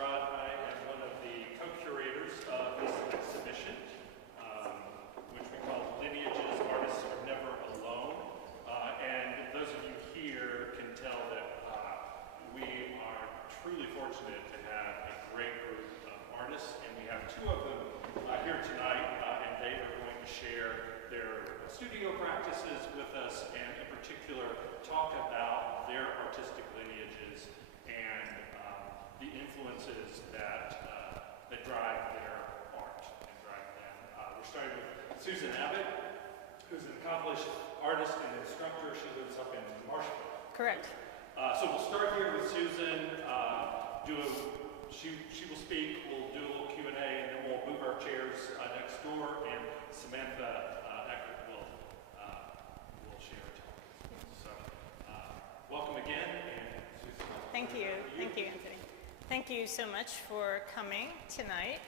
I am one of the co-curators of this exhibition, which we call Lineages, Artists Are Never Alone. And those of you here can tell that we are truly fortunate to have a great group of artists, and we have two of them here tonight, and they are going to share their studio practices with us, and in particular talk about their artistic lineages and the influences that drive their art and drive them. We're starting with Susan Abbott, who's an accomplished artist and instructor. She lives up in Marshville. Correct. So we'll start here with Susan. She will speak. We'll do a little Q&A, and then we'll move our chairs next door, and Samantha Eckert will share her talk. So welcome again, and Susan. Thank you. Thank you, Anthony. Thank you so much for coming tonight.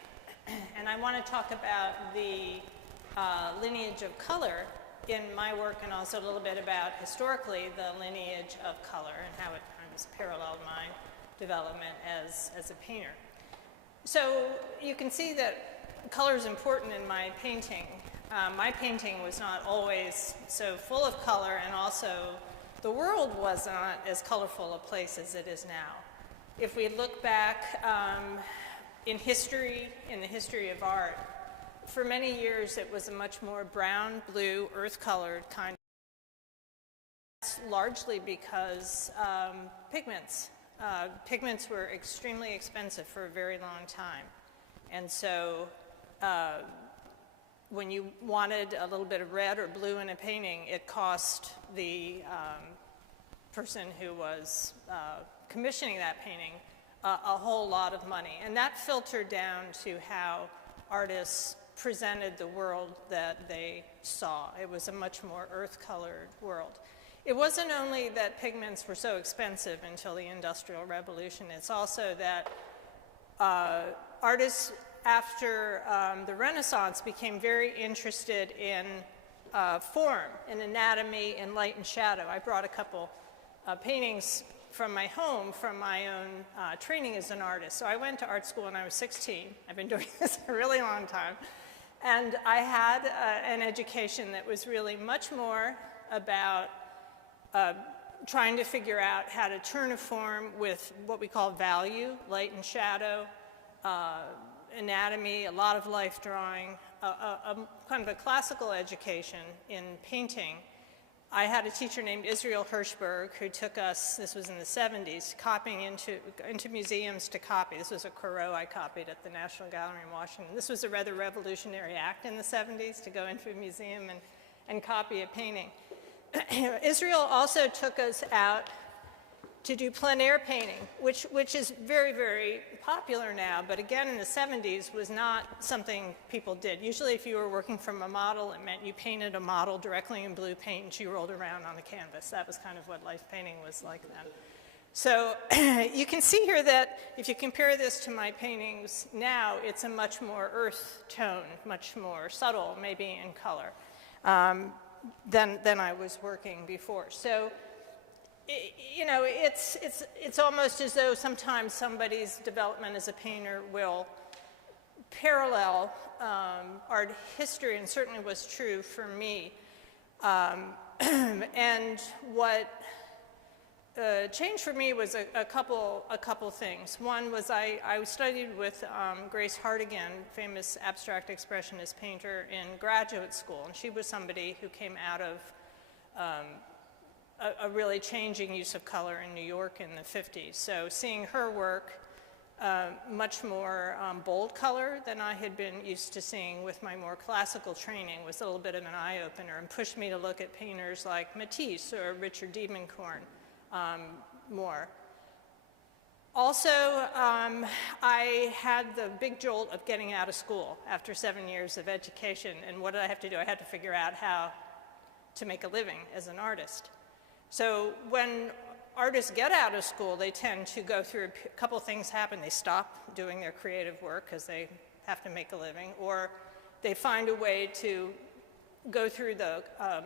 And I want to talk about the lineage of color in my work, and also a little bit about historically the lineage of color and how it has paralleled my development as a painter. So you can see that color is important in my painting. My painting was not always so full of color, and also the world was not as colorful a place as it is now. If we look back in the history of art, for many years it was a much more brown, blue, earth-colored kind of. That's largely because pigments. Pigments were extremely expensive for a very long time. And so when you wanted a little bit of red or blue in a painting, it cost the person who was commissioning that painting a whole lot of money. And that filtered down to how artists presented the world that they saw. It was a much more earth-colored world. It wasn't only that pigments were so expensive until the Industrial Revolution, it's also that artists after the Renaissance became very interested in form, in anatomy, and light and shadow. I brought a couple paintings from my home, from my own training as an artist. So I went to art school when I was 16. I've been doing this a really long time. And I had an education that was really much more about trying to figure out how to turn a form with what we call value, light and shadow, anatomy, a lot of life drawing, kind of a classical education in painting. I had a teacher named Israel Hirschberg who took us, this was in the 70s, copying into museums to copy. This was a Corot I copied at the National Gallery in Washington. This was a rather revolutionary act in the 70s, to go into a museum and copy a painting. Israel also took us out to do plein air painting, which is very, very popular now, but again in the 70s was not something people did. Usually if you were working from a model, it meant you painted a model directly in blue paint and she rolled around on the canvas. That was kind of what life painting was like then. So you can see here that if you compare this to my paintings now, it's a much more earth tone, much more subtle, maybe in color, than I was working before. So you know, it's almost as though sometimes somebody's development as a painter will parallel art history, and certainly was true for me. And what changed for me was a couple things. One was I studied with Grace Hartigan, famous abstract expressionist painter, in graduate school, and she was somebody who came out of a really changing use of color in New York in the 50s. So seeing her work, much more bold color than I had been used to seeing with my more classical training, was a little bit of an eye-opener and pushed me to look at painters like Matisse or Richard Diebenkorn more. Also, I had the big jolt of getting out of school after 7 years of education, and what did I have to do? I had to figure out how to make a living as an artist. So when artists get out of school, they tend to go through a couple things happen. They stop doing their creative work because they have to make a living, or they find a way to go through the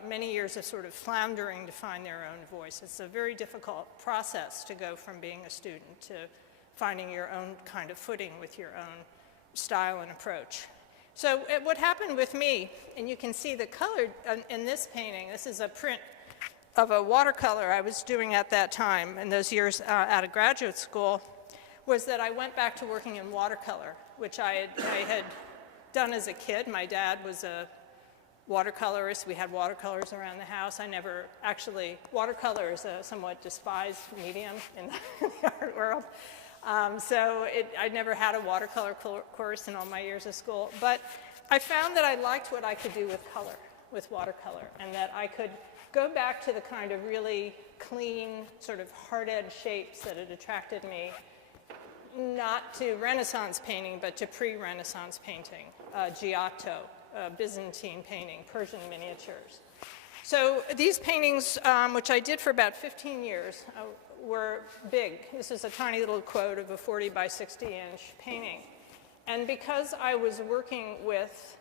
many years of sort of floundering to find their own voice. It's a very difficult process to go from being a student to finding your own kind of footing with your own style and approach. So what happened with me, and you can see the color in this painting, this is a print of a watercolor I was doing at that time in those years out of graduate school, was that I went back to working in watercolor, which I had done as a kid. My dad was a watercolorist. We had watercolors around the house. I never actually, watercolor is a somewhat despised medium in the art world. I never had a watercolor course in all my years of school. But I found that I liked what I could do with color, with watercolor, and that I could go back to the kind of really clean, sort of hard-edged shapes that had attracted me, not to Renaissance painting, but to pre-Renaissance painting, Giotto, Byzantine painting, Persian miniatures. So these paintings, which I did for about 15 years, were big. This is a tiny little quote of a 40 by 60-inch painting. And because I was working with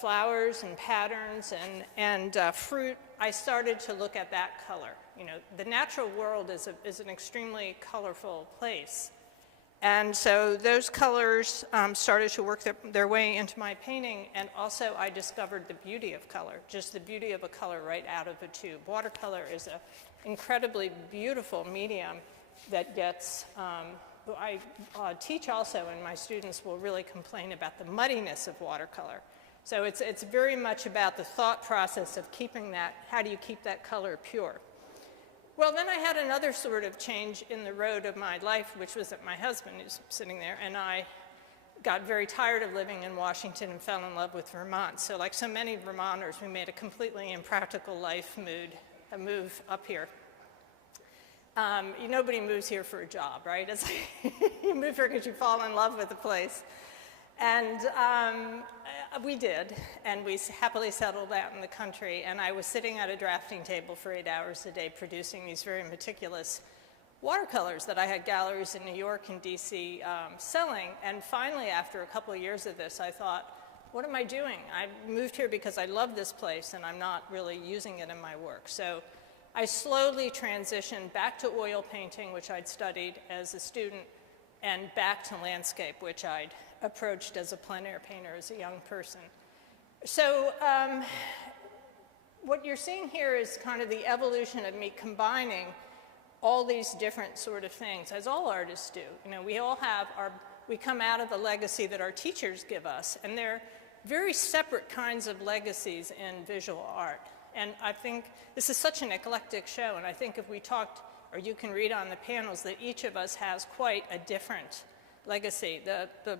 flowers and patterns and fruit, I started to look at that color. You know, the natural world is an extremely colorful place. And so those colors started to work their way into my painting, and also I discovered the beauty of color, just the beauty of a color right out of a tube. Watercolor is an incredibly beautiful medium that gets, I teach also, and my students will really complain about the muddiness of watercolor. So it's very much about the thought process of keeping that, how do you keep that color pure? Well, then I had another sort of change in the road of my life, which was that my husband, who's sitting there, and I got very tired of living in Washington and fell in love with Vermont. So like so many Vermonters, we made a completely impractical life move up here. Nobody moves here for a job, right? It's like you move here because you fall in love with the place. And we did, and we happily settled out in the country, and I was sitting at a drafting table for 8 hours a day producing these very meticulous watercolors that I had galleries in New York and DC selling. And finally, after a couple of years of this, I thought, what am I doing? I moved here because I love this place, and I'm not really using it in my work. So I slowly transitioned back to oil painting, which I'd studied as a student, and back to landscape, which I'd approached as a plein air painter as a young person. So what you're seeing here is kind of the evolution of me combining all these different sort of things, as all artists do. You know, we all have we come out of the legacy that our teachers give us, and they're very separate kinds of legacies in visual art. And I think this is such an eclectic show, and I think if we talked, or you can read on the panels, that each of us has quite a different legacy. The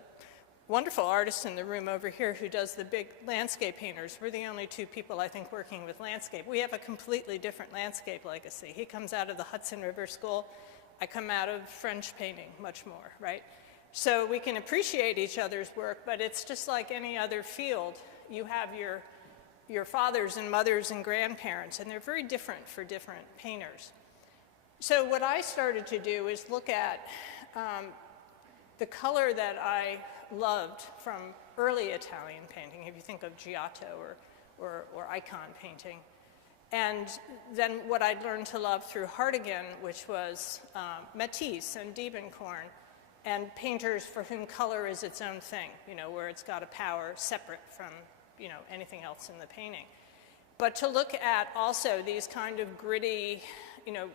wonderful artist in the room over here who does the big landscape painters, we're the only two people, I think, working with landscape. We have a completely different landscape legacy. He comes out of the Hudson River School. I come out of French painting much more, right? So we can appreciate each other's work, but it's just like any other field. You have your fathers and mothers and grandparents, and they're very different for different painters. So what I started to do is look at the color that I loved from early Italian painting, if you think of Giotto or icon painting. And then what I'd learned to love through Hartigan, which was Matisse and Diebenkorn, and painters for whom color is its own thing, you know, where it's got a power separate from, you know, anything else in the painting. But to look at also these kind of gritty, you know,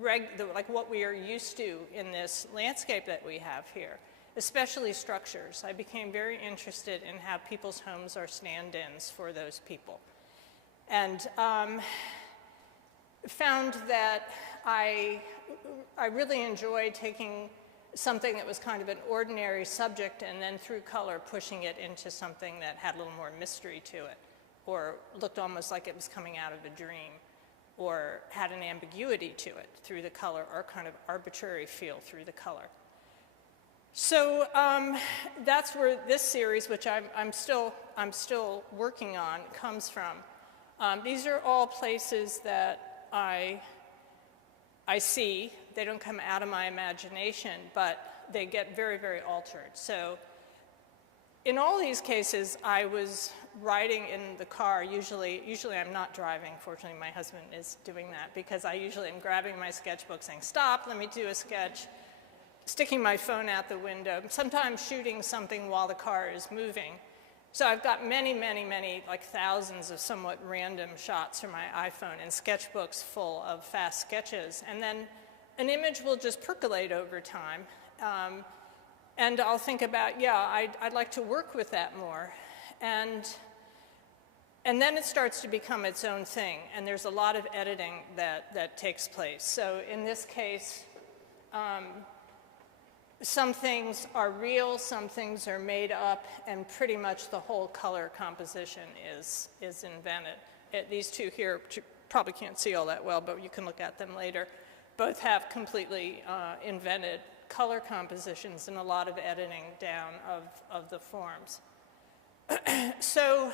like what we are used to in this landscape that we have here, especially structures. I became very interested in how people's homes are stand-ins for those people. And found that I really enjoyed taking something that was kind of an ordinary subject and then through color pushing it into something that had a little more mystery to it, or looked almost like it was coming out of a dream, or had an ambiguity to it through the color, or kind of arbitrary feel through the color. So that's where this series, which I'm still working on, comes from. These are all places that I see. They don't come out of my imagination, but they get very, very altered. So in all these cases, I was riding in the car. Usually I'm not driving. Fortunately, my husband is doing that, because I usually am grabbing my sketchbook saying, stop, let me do a sketch. sticking my phone out the window, sometimes shooting something while the car is moving. So I've got many, many, many, like thousands of somewhat random shots from my iPhone and sketchbooks full of fast sketches. And then an image will just percolate over time. And I'll think about, yeah, I'd like to work with that more. And then it starts to become its own thing. And there's a lot of editing that takes place. So in this case, some things are real, some things are made up, and pretty much the whole color composition is invented. These two here, which you probably can't see all that well, but you can look at them later, both have completely invented color compositions and a lot of editing down of the forms. So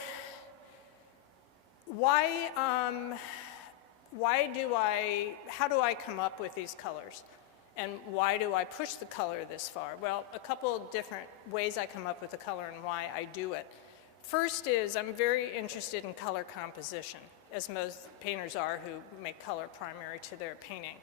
how do I come up with these colors? And why do I push the color this far? Well, a couple different ways I come up with the color and why I do it. First is I'm very interested in color composition, as most painters are who make color primary to their painting.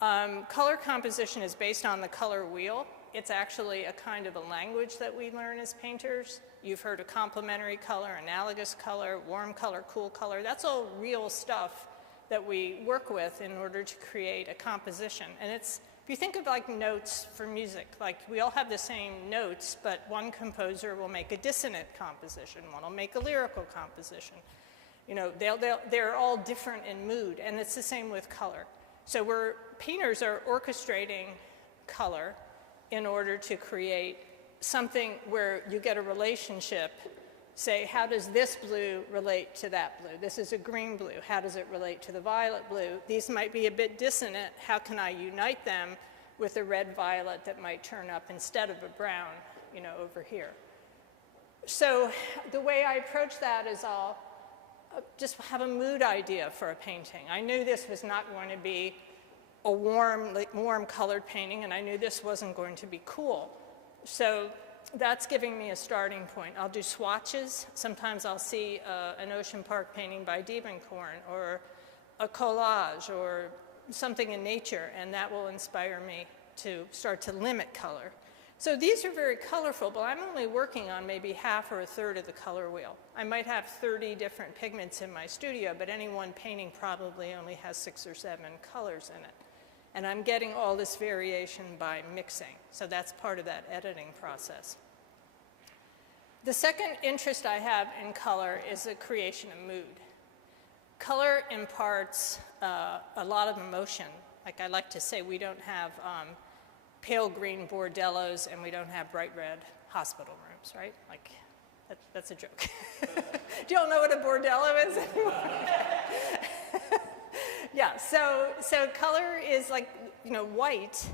Color composition is based on the color wheel. It's actually a kind of a language that we learn as painters. You've heard of complementary color, analogous color, warm color, cool color. That's all real stuff that we work with in order to create a composition. And it's, if you think of like notes for music, like we all have the same notes, but one composer will make a dissonant composition, one will make a lyrical composition. You know, they're all different in mood, and it's the same with color. So painters are orchestrating color in order to create something where you get a relationship. Say, how does this blue relate to that blue? This is a green blue. How does it relate to the violet blue? These might be a bit dissonant. How can I unite them with a red violet that might turn up instead of a brown, you know, over here? So the way I approach that is I'll just have a mood idea for a painting. I knew this was not going to be a warm colored painting, and I knew this wasn't going to be cool. So that's giving me a starting point. I'll do swatches. Sometimes I'll see an Ocean Park painting by Diebenkorn or a collage or something in nature, and that will inspire me to start to limit color. So these are very colorful, but I'm only working on maybe half or a third of the color wheel. I might have 30 different pigments in my studio, but any one painting probably only has 6 or 7 colors in it. And I'm getting all this variation by mixing. So that's part of that editing process. The second interest I have in color is the creation of mood. Color imparts a lot of emotion. Like I like to say, we don't have pale green bordellos and we don't have bright red hospital rooms, right? Like, that's a joke. Do you all know what a bordello is anymore? Yeah, so color is like, you know, white.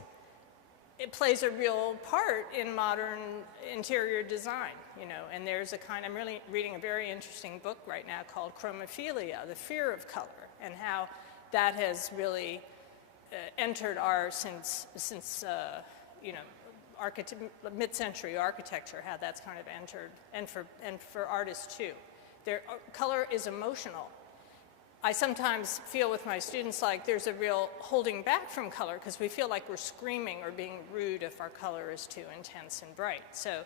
It plays a real part in modern interior design, you know, and there's a kind, I'm really reading a very interesting book right now called Chromophilia, the fear of color, and how that has really entered our, since you know, mid-century architecture, how that's kind of entered, and for artists too. Color is emotional. I sometimes feel with my students like there's a real holding back from color because we feel like we're screaming or being rude if our color is too intense and bright. So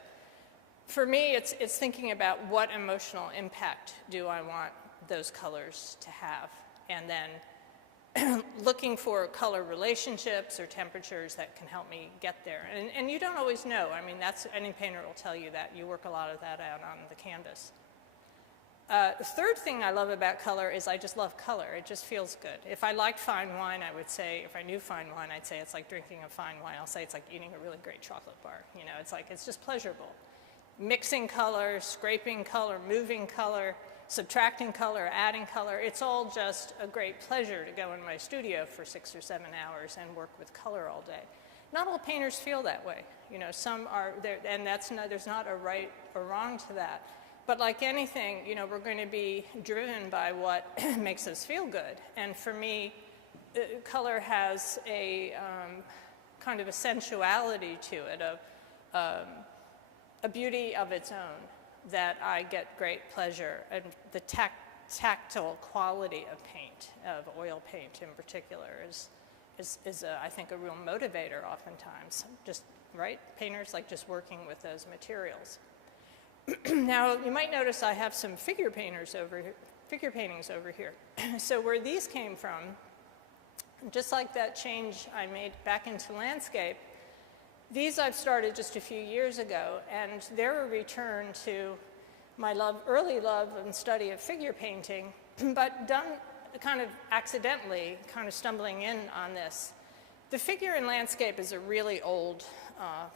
for me, it's thinking about what emotional impact do I want those colors to have, and then looking for color relationships or temperatures that can help me get there. And you don't always know. I mean, any painter will tell you that. You work a lot of that out on the canvas. The third thing I love about color is I just love color. It just feels good. If I liked fine wine, I would say, if I knew fine wine, I'd say it's like drinking a fine wine. I'll say it's like eating a really great chocolate bar. You know, it's just pleasurable. Mixing color, scraping color, moving color, subtracting color, adding color, it's all just a great pleasure to go in my studio for 6 or 7 hours and work with color all day. Not all painters feel that way. You know, some are, and there's not a right or wrong to that. But like anything, you know, we're going to be driven by what makes us feel good. And for me, color has a kind of a sensuality to it, a beauty of its own that I get great pleasure. And the tactile quality of paint, of oil paint in particular, is I think, a real motivator oftentimes. Just, right? Painters like just working with those materials. Now, you might notice I have some figure paintings over here. So where these came from, just like that change I made back into landscape, these I've started just a few years ago, and they're a return to my early love and study of figure painting, but done kind of accidentally, kind of stumbling in on this. The figure in landscape is a really old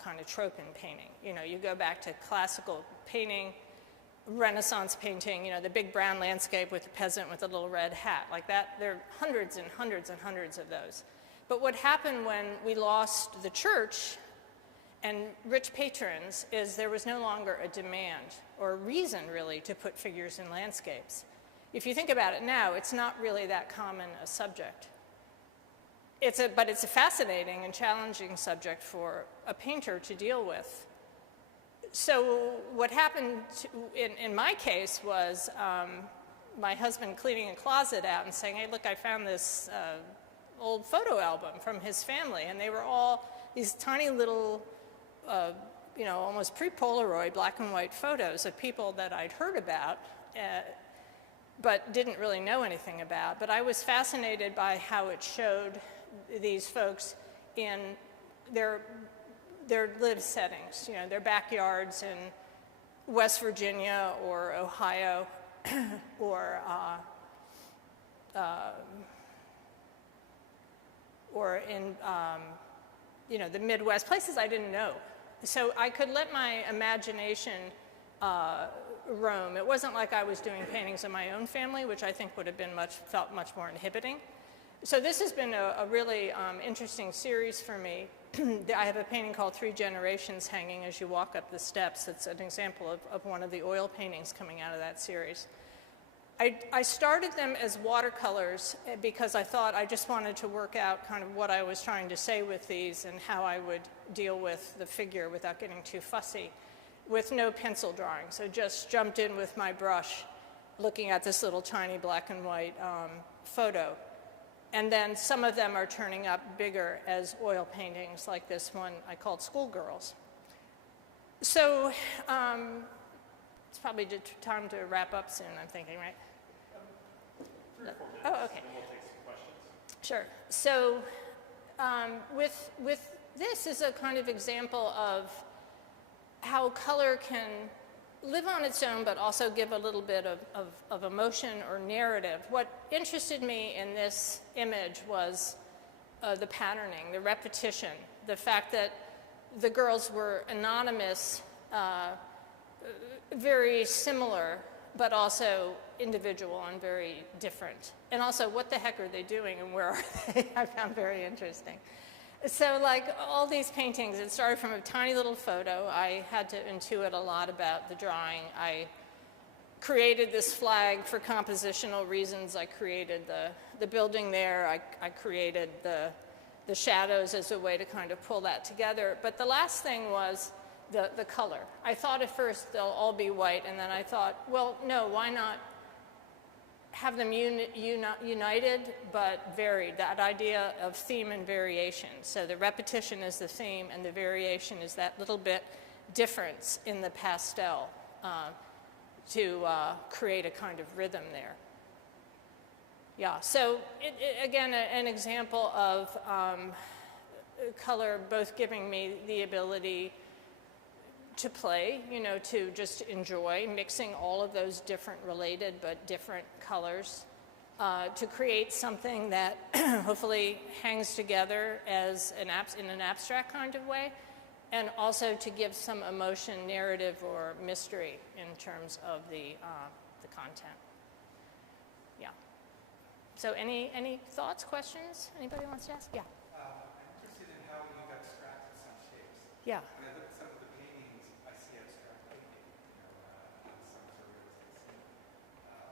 kind of trope in painting. You know, you go back to classical painting, Renaissance painting, you know, the big brown landscape with the peasant with a little red hat, like that. There are hundreds and hundreds and hundreds of those. But what happened when we lost the church and rich patrons is there was no longer a demand or a reason, really, to put figures in landscapes. If you think about it now, it's not really that common a subject. But it's a fascinating and challenging subject for a painter to deal with. So what happened in my case was my husband cleaning a closet out and saying, hey, look, I found this old photo album from his family. And they were all these tiny little, you know, almost pre-Polaroid black and white photos of people that I'd heard about, but didn't really know anything about. But I was fascinated by how it showed these folks in their lived settings, you know, their backyards in West Virginia or Ohio or in, you know, the Midwest, places I didn't know. So I could let my imagination roam. It wasn't like I was doing paintings of my own family, which I think would have been felt much more inhibiting. So this has been a really interesting series for me. I have a painting called 3 Generations hanging as you walk up the steps. It's an example of one of the oil paintings coming out of that series. I started them as watercolors because I thought I just wanted to work out kind of what I was trying to say with these and how I would deal with the figure without getting too fussy, with no pencil drawing. So just jumped in with my brush, looking at this little tiny black and white photo. And then some of them are turning up bigger as oil paintings, like this one I called Schoolgirls. So it's probably time to wrap up soon, I'm thinking, right? 3 or 4 minutes, oh, okay. and we'll take some questions. Sure. So with this is a kind of example of how color can live on its own, but also give a little bit of emotion or narrative. What interested me in this image was the patterning, the repetition, the fact that the girls were anonymous, very similar, but also individual and very different. And also, what the heck are they doing and where are they? I found very interesting. So like all these paintings, it started from a tiny little photo. I had to intuit a lot about the drawing. I created this flag for compositional reasons. I created the building there. I created the shadows as a way to kind of pull that together. But the last thing was the color. I thought at first they'll all be white, and then I thought, well, no, why not have them united but varied, that idea of theme and variation. So the repetition is the theme and the variation is that little bit difference in the pastel to create a kind of rhythm there. Yeah, so again, an example of color both giving me the ability to play, you know, to just enjoy mixing all of those different related but different colors, to create something that hopefully hangs together as in an abstract kind of way, and also to give some emotion, narrative, or mystery in terms of the content. Yeah. So any thoughts, questions? Anybody wants to ask? Yeah. I'm interested in how you got abstracted some shapes. Yeah. When I look at some of the paintings, I see abstract painting, on some surveys I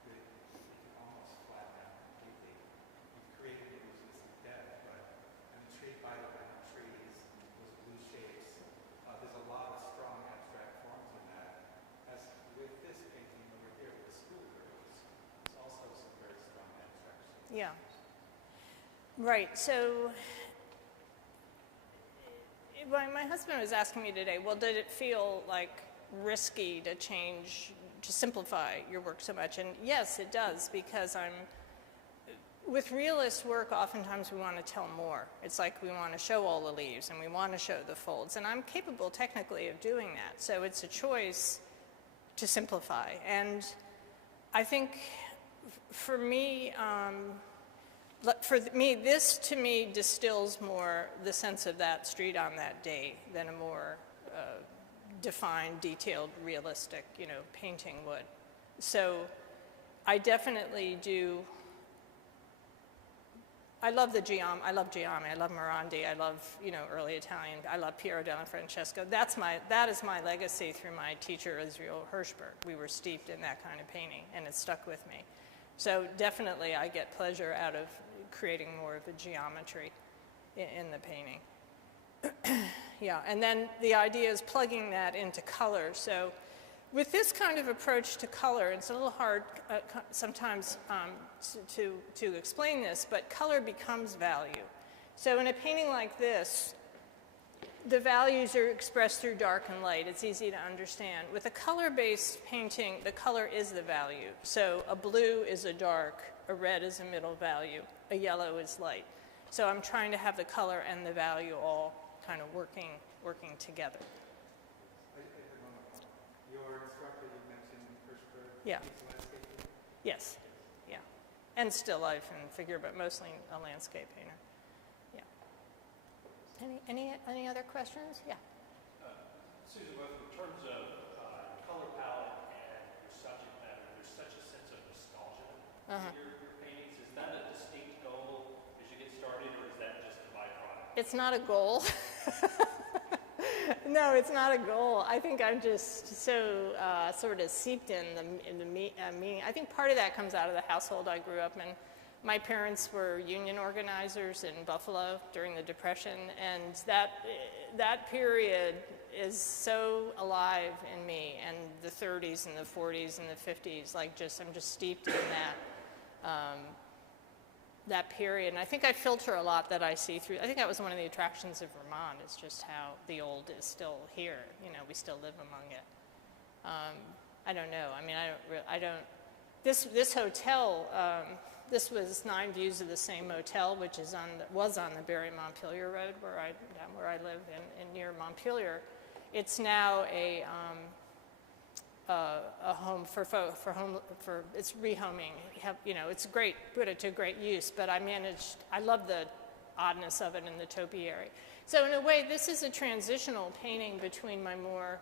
see. You can almost flatten out completely. You've created images of depth, but I'm intrigued by the trees, those blue shapes. There's a lot of strong abstract forms in that. As with this painting over here, with the schoolgirls, there's also some very strong abstract shapes. Yeah. Right. So my husband was asking me today, well, did it feel like risky to change, to simplify your work so much? And yes, it does, because with realist work, oftentimes we want to tell more. It's like we want to show all the leaves and we want to show the folds. And I'm capable technically of doing that. So it's a choice to simplify. And I think for me, this to me distills more the sense of that street on that day than a more defined, detailed, realistic, painting would. So I definitely do. I love Giammi, I love Morandi, I love, early Italian, I love Piero della Francesco. That is my legacy through my teacher, Israel Hirschberg. We were steeped in that kind of painting, and it stuck with me. So definitely I get pleasure out of creating more of a geometry in the painting. Yeah, and then the idea is plugging that into color. So with this kind of approach to color, it's a little hard sometimes to explain this, but color becomes value. So in a painting like this, the values are expressed through dark and light. It's easy to understand. With a color-based painting, the color is the value. So a blue is a dark, a red is a middle value, a yellow is light. So I'm trying to have the color and the value all kind of working together. Your instructor, you mentioned Hirschberg. Yeah. He's a landscape painter. Yes, yeah. And still life and figure, but mostly a landscape painter. Yeah. Any other questions? Yeah. Susan, both in terms of color palette and your subject matter, there's such a sense of nostalgia in your paintings. Is that a distinct goal as you get started, or is that just a byproduct? It's not a goal. No, it's not a goal. I think I'm just so sort of steeped in the meaning. I think part of that comes out of the household I grew up in. My parents were union organizers in Buffalo during the Depression, and that period is so alive in me, and the 30s and the 40s and the 50s. I'm just steeped in that period. And I think I filter a lot that I see through. I think that was one of the attractions of Vermont, is just how the old is still here. We still live among it. I don't know. I mean, I don't. This hotel. This was 9 views of the same motel, which was on the Barry Montpelier Road, where I live in near Montpelier. It's now a home for it's rehoming. It's great, put it to great use. But I love the oddness of it in the topiary. So in a way, this is a transitional painting between my more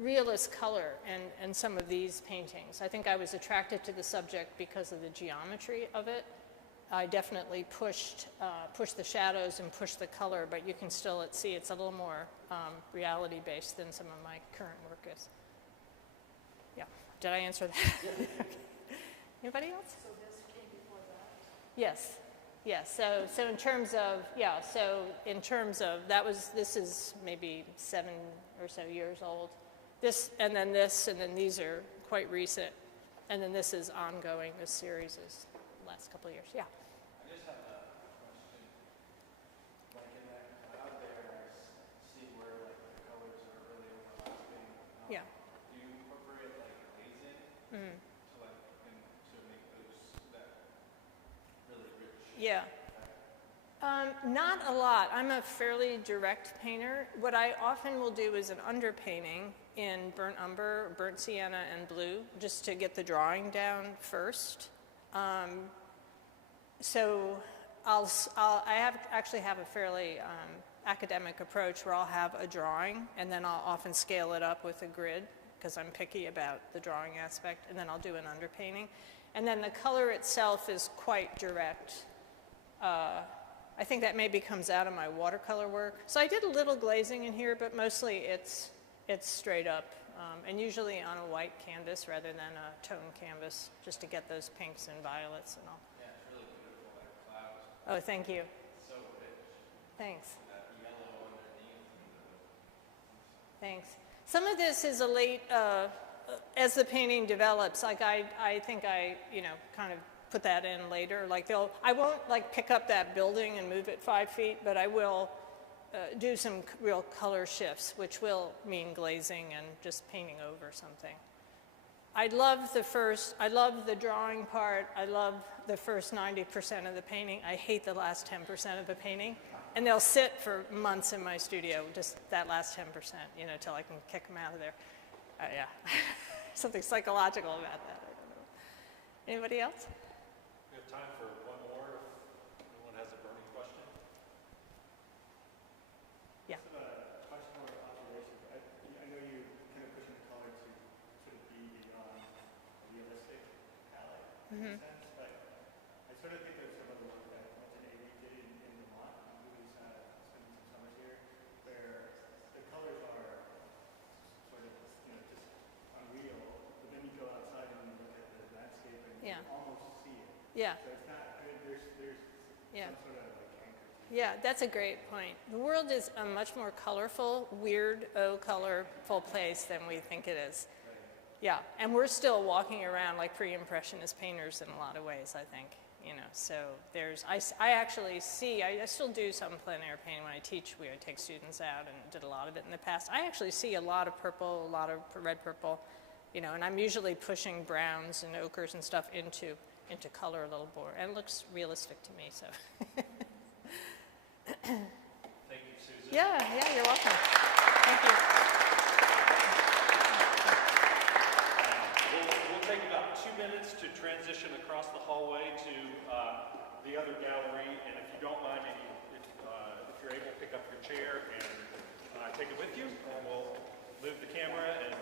realist color and some of these paintings. I think I was attracted to the subject because of the geometry of it. I definitely pushed the shadows and pushed the color, but you can still see it's a little more reality-based than some of my current work is. Yeah. Did I answer that? Yeah. Okay. Anybody else? So this came before that? Yes. Yes. So in terms of this is maybe 7 or so years old. This, and then these are quite recent, and then this is ongoing. This series is the last couple of years. Yeah. I just have a question. Like in that cloud there, I see where like the colors are really overlapping. Yeah. Do you incorporate like glazing to make that really rich? Yeah. Not a lot. I'm a fairly direct painter. What I often will do is an underpainting in burnt umber, burnt sienna, and blue, just to get the drawing down first. So I actually have a fairly academic approach where I'll have a drawing, and then I'll often scale it up with a grid, because I'm picky about the drawing aspect, and then I'll do an underpainting. And then the color itself is quite direct. I think that maybe comes out of my watercolor work. So I did a little glazing in here, but mostly it's straight up, and usually on a white canvas rather than a tone canvas, just to get those pinks and violets and all. Yeah, it's really beautiful, that cloud. Oh, thank you. It's so rich. Thanks. That yellow underneath. Thanks. Some of this is a late, as the painting develops, like I think I, kind of put that in later. Like I won't like pick up that building and move it 5 feet, but I will do some real color shifts, which will mean glazing and just painting over something. I love the drawing part. I love the first 90% of the painting. I hate the last 10% of the painting. And they'll sit for months in my studio, just that last 10%, you know, till I can kick them out of there. Yeah, something psychological about that. I don't know. Anybody else? We have time for one more if anyone has a burning question. Yeah. Just a question or observation. I know you kind of pushing the color to sort of be beyond a realistic palette in a sense, but I sort of think there's some other work that Milton Avery did in Vermont. He was spending some summers here, where the colors are sort of, you know, just unreal, but then you go outside and you look at the landscape and Yeah. you almost see it. Yeah. So it's not, I mean, there's Yeah. some sort of like anchor to it. Yeah, that's a great point. The world is a much more colorful, weird, colorful place than we think it is. Yeah, and we're still walking around like pre-impressionist painters in a lot of ways, I think. You know, so I actually see, I still do some plein air painting when I teach. I take students out and did a lot of it in the past. I actually see a lot of purple, a lot of red purple, you know, and I'm usually pushing browns and ochres and stuff into color a little more, and it looks realistic to me, so. Thank you, Susan. Yeah, you're welcome. Thank you. We'll take about 2 minutes to transition across the hallway to the other gallery, and if you don't mind, if you're able, pick up your chair and take it with you, and we'll move the camera and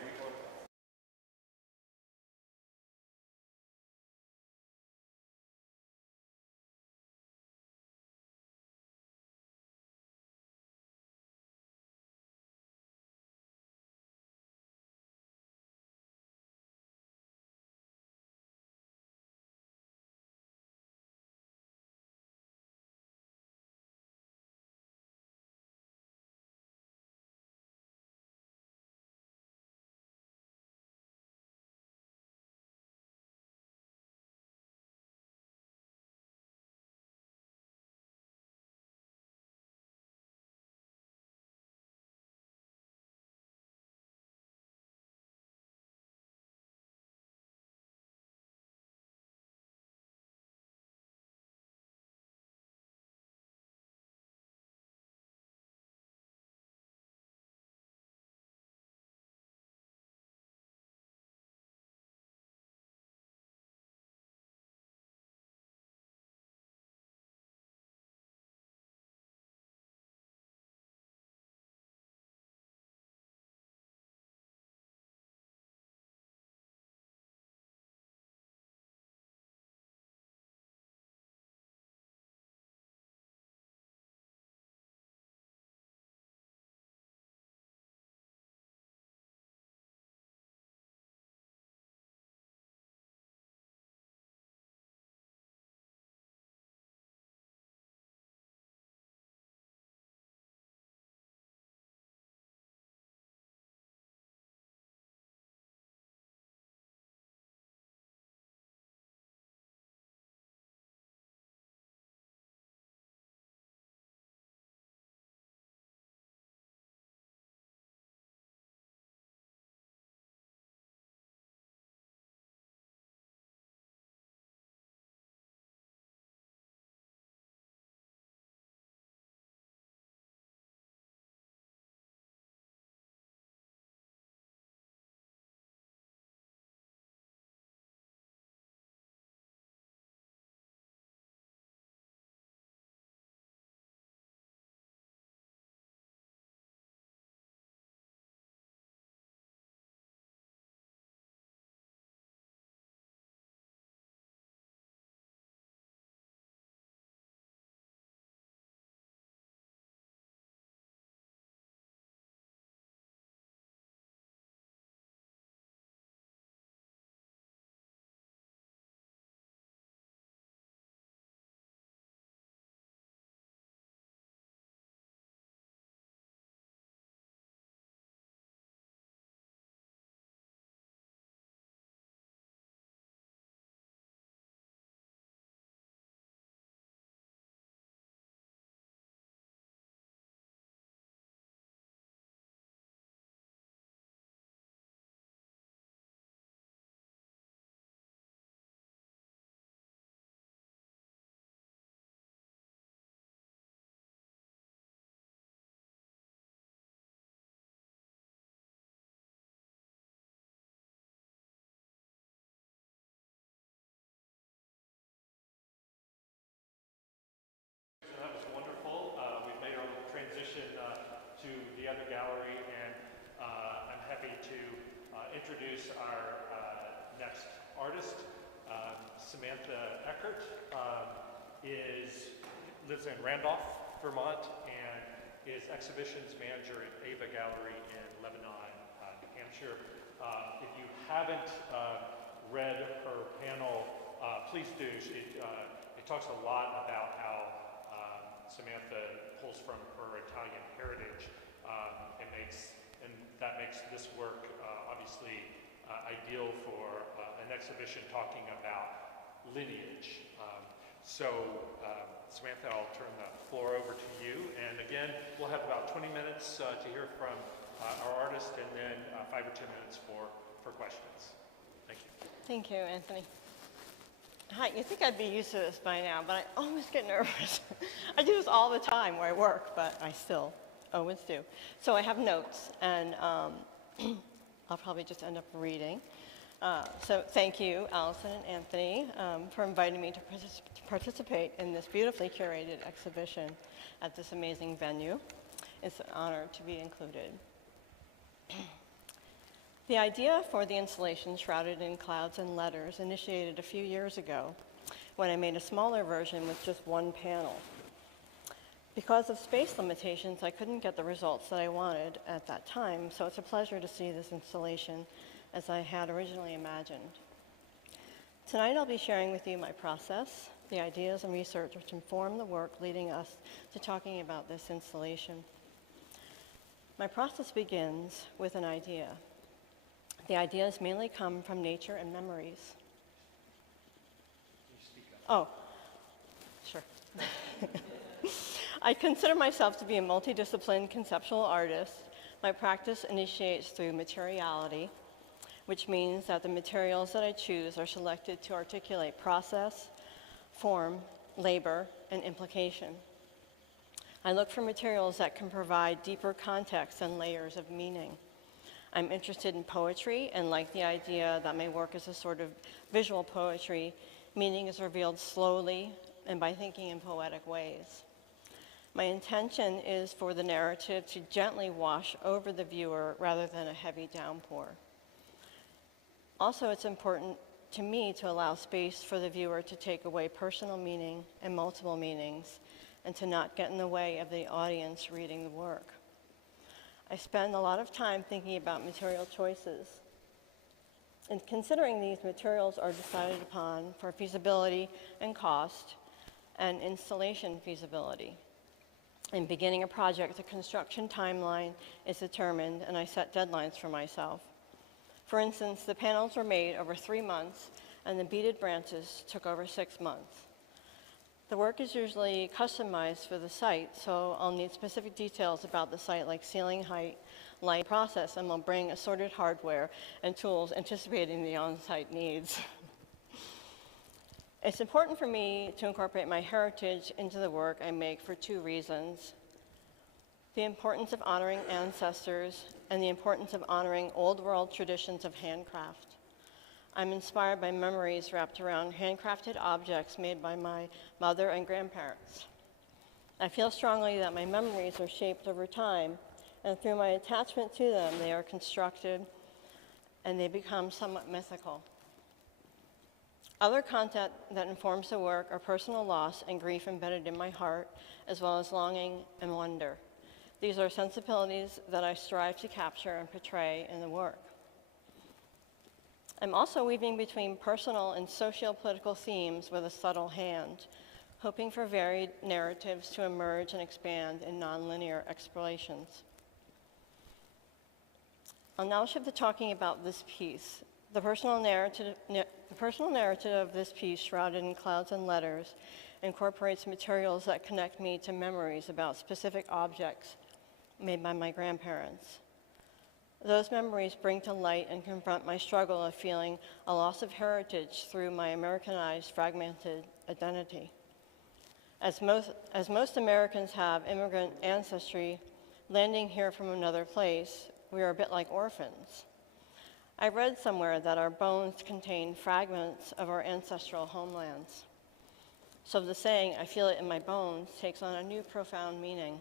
introduce our next artist. Samantha Eckert lives in Randolph, Vermont, and is exhibitions manager at Ava Gallery in Lebanon, New Hampshire. If you haven't read her panel, please do. It talks a lot about how Samantha pulls from her Italian heritage and that makes this work obviously ideal for an exhibition talking about lineage. Samantha, I'll turn the floor over to you. And again, we'll have about 20 minutes to hear from our artist and then 5 or 10 minutes for questions. Thank you. Thank you, Anthony. Hi, you'd think I'd be used to this by now, but I always get nervous. I do this all the time where I work, but I still always do. So I have notes, and I'll probably just end up reading. So thank you, Allison and Anthony, for inviting me to participate in this beautifully curated exhibition at this amazing venue. It's an honor to be included. The idea for the installation, Shrouded in Clouds and Letters, initiated a few years ago when I made a smaller version with just one panel. Because of space limitations, I couldn't get the results that I wanted at that time, so it's a pleasure to see this installation as I had originally imagined. Tonight I'll be sharing with you my process, the ideas and research which inform the work leading us to talking about this installation. My process begins with an idea. The ideas mainly come from nature and memories. Can you speak up? Oh, sure. I consider myself to be a multidisciplined conceptual artist. My practice initiates through materiality, which means that the materials that I choose are selected to articulate process, form, labor, and implication. I look for materials that can provide deeper context and layers of meaning. I'm interested in poetry and like the idea that my work is a sort of visual poetry. Meaning is revealed slowly and by thinking in poetic ways. My intention is for the narrative to gently wash over the viewer rather than a heavy downpour. Also, it's important to me to allow space for the viewer to take away personal meaning and multiple meanings and to not get in the way of the audience reading the work. I spend a lot of time thinking about material choices. And considering these materials are decided upon for feasibility and cost and installation feasibility. In beginning a project, the construction timeline is determined and I set deadlines for myself. For instance, the panels were made over 3 months and the beaded branches took over 6 months. The work is usually customized for the site, so I'll need specific details about the site like ceiling height, light process, and we'll bring assorted hardware and tools anticipating the on-site needs. It's important for me to incorporate my heritage into the work I make for 2 reasons. The importance of honoring ancestors and the importance of honoring old world traditions of handcraft. I'm inspired by memories wrapped around handcrafted objects made by my mother and grandparents. I feel strongly that my memories are shaped over time, and through my attachment to them, they are constructed and they become somewhat mythical. Other content that informs the work are personal loss and grief embedded in my heart, as well as longing and wonder. These are sensibilities that I strive to capture and portray in the work. I'm also weaving between personal and socio-political themes with a subtle hand, hoping for varied narratives to emerge and expand in nonlinear explorations. I'll now shift to talking about this piece. The personal narrative of this piece, Shrouded in Clouds and Letters, incorporates materials that connect me to memories about specific objects made by my grandparents. Those memories bring to light and confront my struggle of feeling a loss of heritage through my Americanized, fragmented identity. As most Americans have immigrant ancestry, landing here from another place, we are a bit like orphans. I read somewhere that our bones contain fragments of our ancestral homelands. So the saying, "I feel it in my bones," takes on a new profound meaning.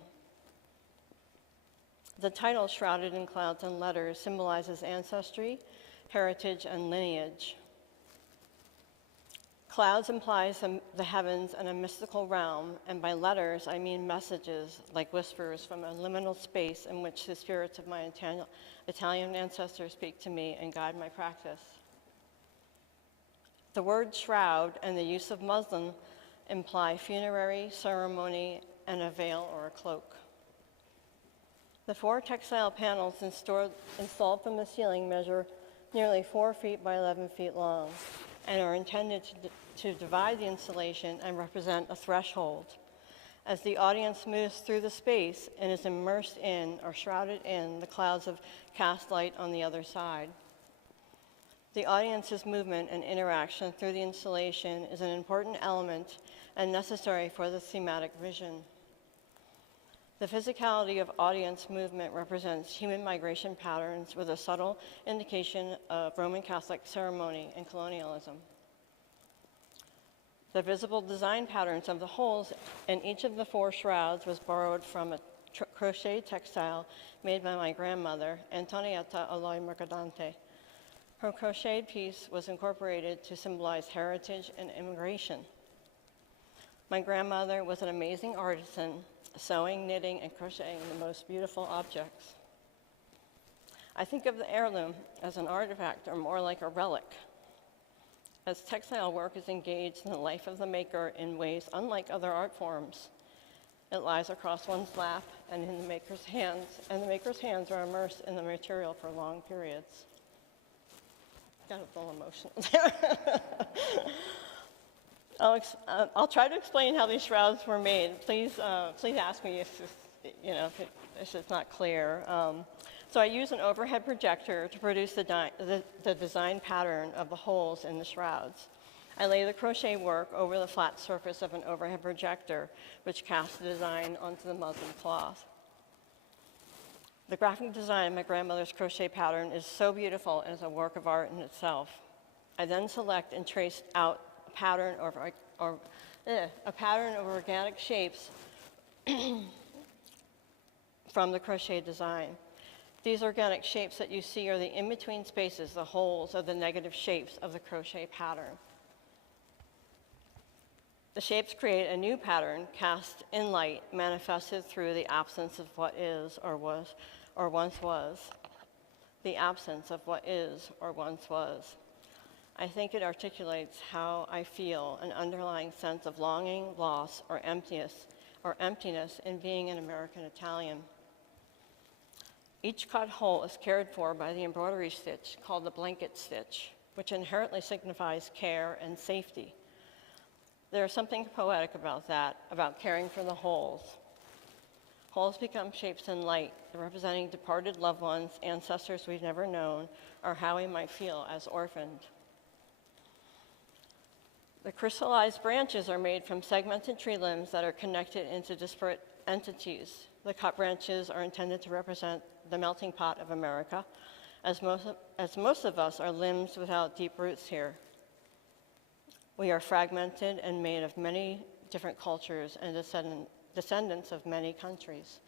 The title, Shrouded in Clouds and Letters, symbolizes ancestry heritage, and lineage. Clouds implies the heavens and a mystical realm, and by letters I mean messages like whispers from a liminal space in which the spirits of my Italian ancestors speak to me and guide my practice. The word shroud and the use of muslin imply funerary ceremony and a veil or a cloak. The 4 textile panels installed from the ceiling measure nearly 4 feet by 11 feet long and are intended to divide the installation and represent a threshold. As the audience moves through the space and is immersed in or shrouded in the clouds of cast light on the other side. The audience's movement and interaction through the installation is an important element and necessary for the thematic vision. The physicality of audience movement represents human migration patterns with a subtle indication of Roman Catholic ceremony and colonialism. The visible design patterns of the holes in each of the 4 shrouds was borrowed from a crochet textile made by my grandmother, Antonietta Aloy Mercadante. Her crocheted piece was incorporated to symbolize heritage and immigration. My grandmother was an amazing artisan, sewing, knitting, and crocheting the most beautiful objects. I think of the heirloom as an artifact or more like a relic, as textile work is engaged in the life of the maker in ways unlike other art forms. It lies across one's lap and in the maker's hands, and the maker's hands are immersed in the material for long periods. Got a little emotional there. I'll try to explain how these shrouds were made. Please ask me if it's not clear. So I use an overhead projector to produce the design pattern of the holes in the shrouds. I lay the crochet work over the flat surface of an overhead projector, which casts the design onto the muslin cloth. The graphic design of my grandmother's crochet pattern is so beautiful and is a work of art in itself. I then select and trace out a pattern of organic shapes from the crochet design. These organic shapes that you see are the in-between spaces, the holes, or the negative shapes of the crochet pattern. The shapes create a new pattern cast in light, manifested through the absence of what is or was or once was. The absence of what is or once was. I think it articulates how I feel, an underlying sense of longing, loss, or emptiness in being an American Italian. Each cut hole is cared for by the embroidery stitch called the blanket stitch, which inherently signifies care and safety. There is something poetic about that, about caring for the holes. Holes become shapes in light, representing departed loved ones, ancestors we've never known, or how we might feel as orphaned. The crystallized branches are made from segmented tree limbs that are connected into disparate entities. The cut branches are intended to represent the melting pot of America, as most of us are limbs without deep roots here. We are fragmented and made of many different cultures and descendants of many countries.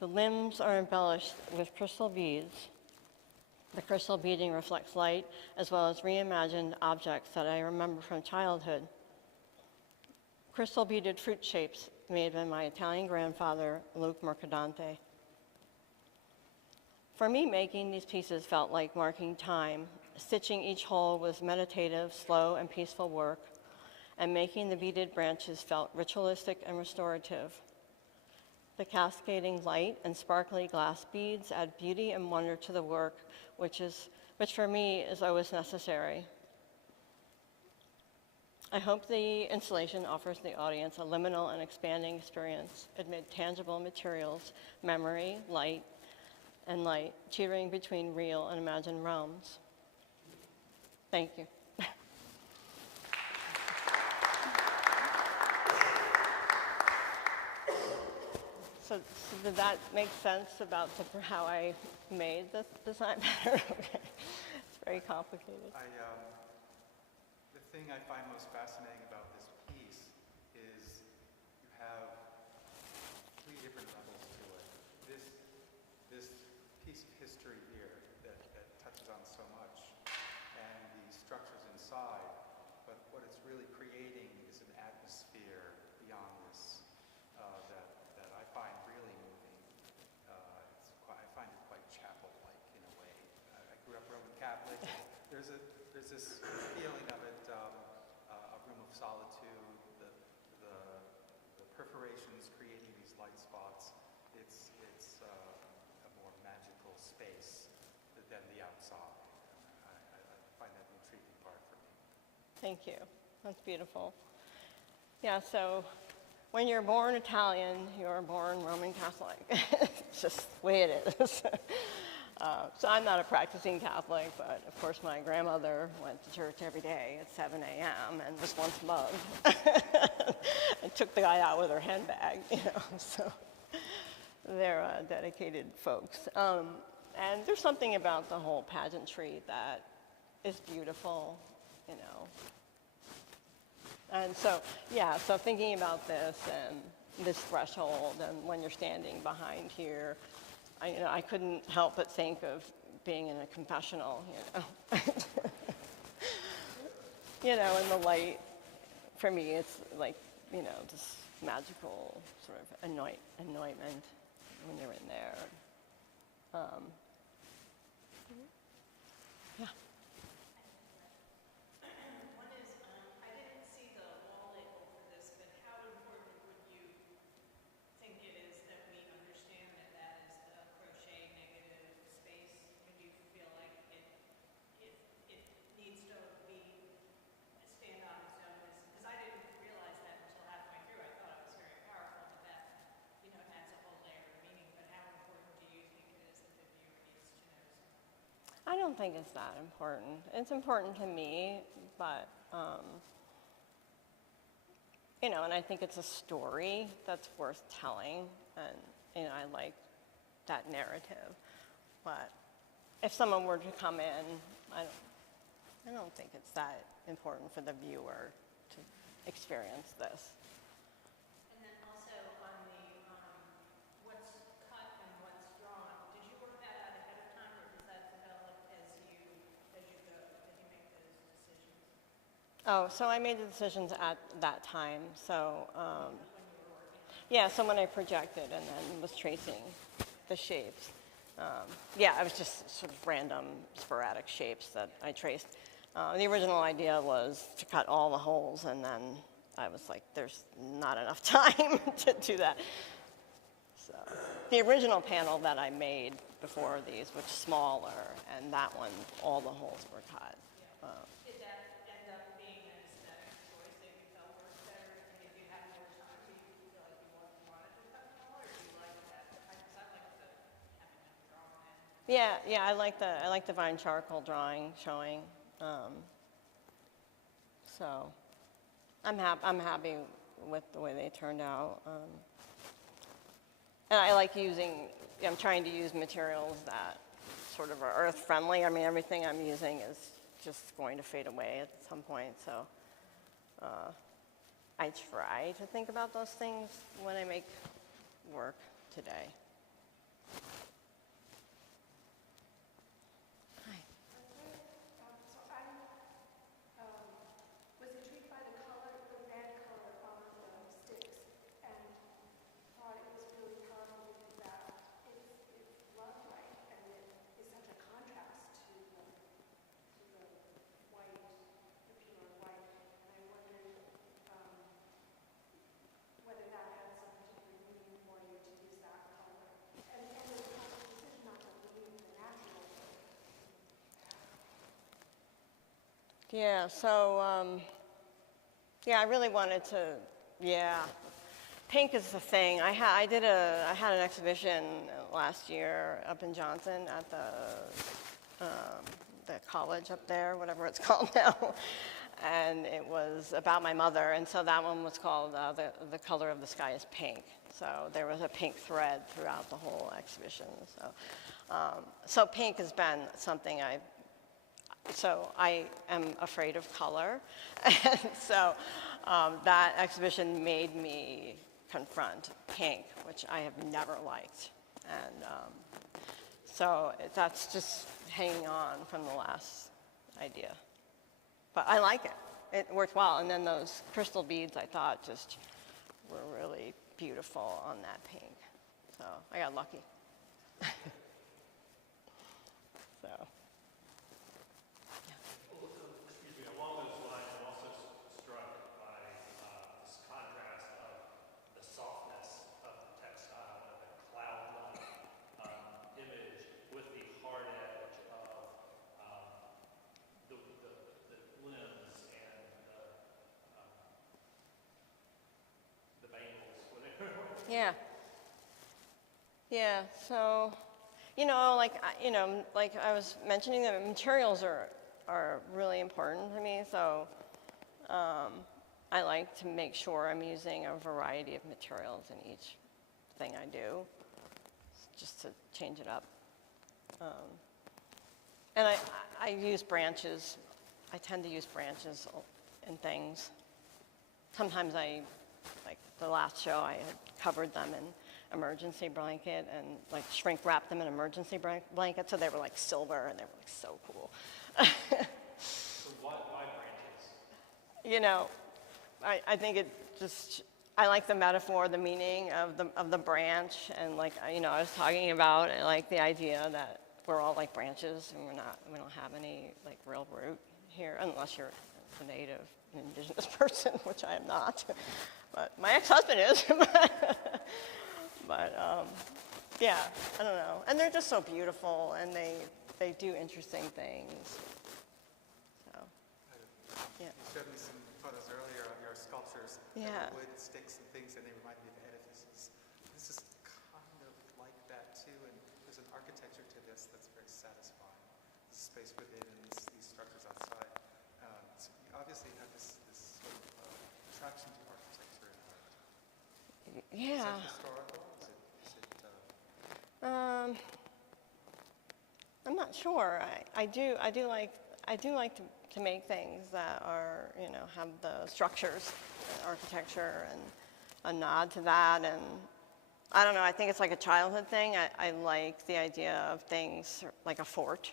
The limbs are embellished with crystal beads. The crystal beading reflects light as well as reimagined objects that I remember from childhood. Crystal beaded fruit shapes made by my Italian grandfather, Luke Mercadante. For me, making these pieces felt like marking time. Stitching each hole was meditative, slow, and peaceful work, and making the beaded branches felt ritualistic and restorative. The cascading light and sparkly glass beads add beauty and wonder to the work, which for me is always necessary. I hope the installation offers the audience a liminal and expanding experience amid tangible materials, memory, light, teetering between real and imagined realms. Thank you. So did that make sense about how I made this design pattern? Okay. It's very complicated. The thing I find most fascinating about this piece is you have 3 different levels to it. This piece of history here that touches on so much inside, but what it's really creating is an atmosphere beyond this that I find really moving. I find it quite chapel-like in a way. I grew up Roman Catholic. There's this feeling of it, a room of solitude, the perforations creating these light spots. It's a more magical space than the outside. I find that an intriguing part for me. Thank you. That's beautiful. Yeah, so when you're born Italian, you're born Roman Catholic. It's just the way it is. So I'm not a practicing Catholic, but of course my grandmother went to church every day at 7 a.m. and was once mugged and took the guy out with her handbag, so they're dedicated folks. And there's something about the whole pageantry that is beautiful, And so, yeah, so thinking about this and this threshold and when you're standing behind here, I couldn't help but think of being in a confessional, and the light, for me, it's like, this magical sort of anointment when you're in there. Yeah. One is, I didn't see the wall label for this, but how important would you think it is that we understand that that is the crochet negative space? Do you feel like it needs to stand on its own? Because I didn't realize that until halfway through. I thought it was very powerful, but that, it adds a whole layer of meaning. But how important do you think it is that the viewer needs to know something? I don't think it's that important. It's important to me, but, and I think it's a story that's worth telling, and, I like that narrative. But if someone were to come in, I don't think it's that important for the viewer to experience this. And then also on the what's cut and what's drawn, did you work that out ahead of time, or does that develop as you go? Did you make those decisions? Oh, so I made the decisions at that time. So, yeah, so when I projected and then was tracing the shapes. Yeah, it was just sort of random, sporadic shapes that I traced. The original idea was to cut all the holes, and then I was like, there's not enough time to do that. So the original panel that I made before these was smaller, and that one, all the holes were cut. Did that end up being an aesthetic choice that you felt worked better? And if you had more time, do you feel like you wanted to cut more, or do you like that? Because I like having them drawn in. Yeah, I like the vine charcoal drawing showing. So I'm happy with the way they turned out. And I like I'm trying to use materials that sort of are earth friendly. I mean, everything I'm using is just going to fade away at some point. So I try to think about those things when I make work today. Hi. So I was intrigued by the color, the red color on the sticks, and thought it was really powerful because it's love light, and it is such a contrast to the white, the pure white. And I wondered whether that had some particular meaning for you to use that color, and the decision not to leave the natural. Yeah, so, I really wanted to, pink is the thing. I had an exhibition last year up in Johnson at the college up there, whatever it's called now. And it was about my mother, and so that one was called The Color of the Sky is Pink. So there was a pink thread throughout the whole exhibition. So pink has been something so I am afraid of color, and so that exhibition made me confront pink, which I have never liked, and so that's just hanging on from the last idea. but I like it. It worked well. And then those crystal beads, I thought, just were really beautiful on that pink. So I got lucky. So. Excuse me, along those lines, I'm also struck by this contrast of the softness of the textile and the cloud-like image with the hard edge of the limbs and the bangles, whatever. Yeah. Yeah, so, like I was mentioning, the materials are really important to me, so I like to make sure I'm using a variety of materials in each thing I do, just to change it up. And I use branches. I tend to use branches in things. Sometimes like the last show, I had covered them in emergency blanket and like shrink wrapped them in emergency blanket, so they were like silver and they were like so cool. So why branches? You know, I think it just, I like the metaphor, the meaning of the branch, and like, I was talking about like the idea that we're all like branches and we don't have any like real root here, unless you're a native, an indigenous person, which I am not. But my ex-husband is. But yeah, I don't know. And they're just so beautiful, and they do interesting things. So, yeah. You showed me some photos earlier of your sculptures. Yeah. Wood, sticks, and things, and they remind me of edifices. This is kind of like that too, and there's an architecture to this that's very satisfying. The space within and these structures outside. So you obviously have this sort of attraction to architecture and art. Yeah. Is that historical? I'm not sure. I do like to make things that are, have the structures and architecture and a nod to that. And I don't know, I think it's like a childhood thing. I like the idea of things like a fort.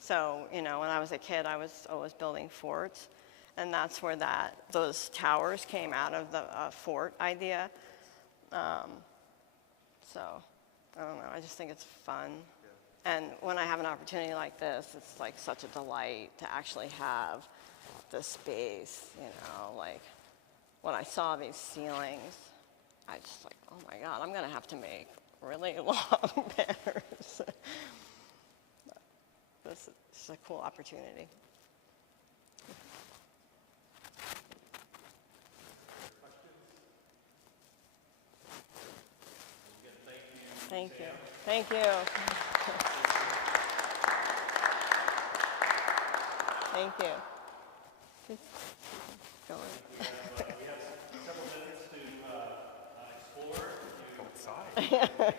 So, when I was a kid, I was always building forts. And that's where those towers came out of the fort idea. So, I don't know, I just think it's fun. And when I have an opportunity like this, it's like such a delight to actually have the space, like when I saw these ceilings, I just like, oh my God, I'm gonna have to make really long banners. This is a cool opportunity. Thank you. Thank you. Thank you. Keep going. We have several minutes to explore. Go inside.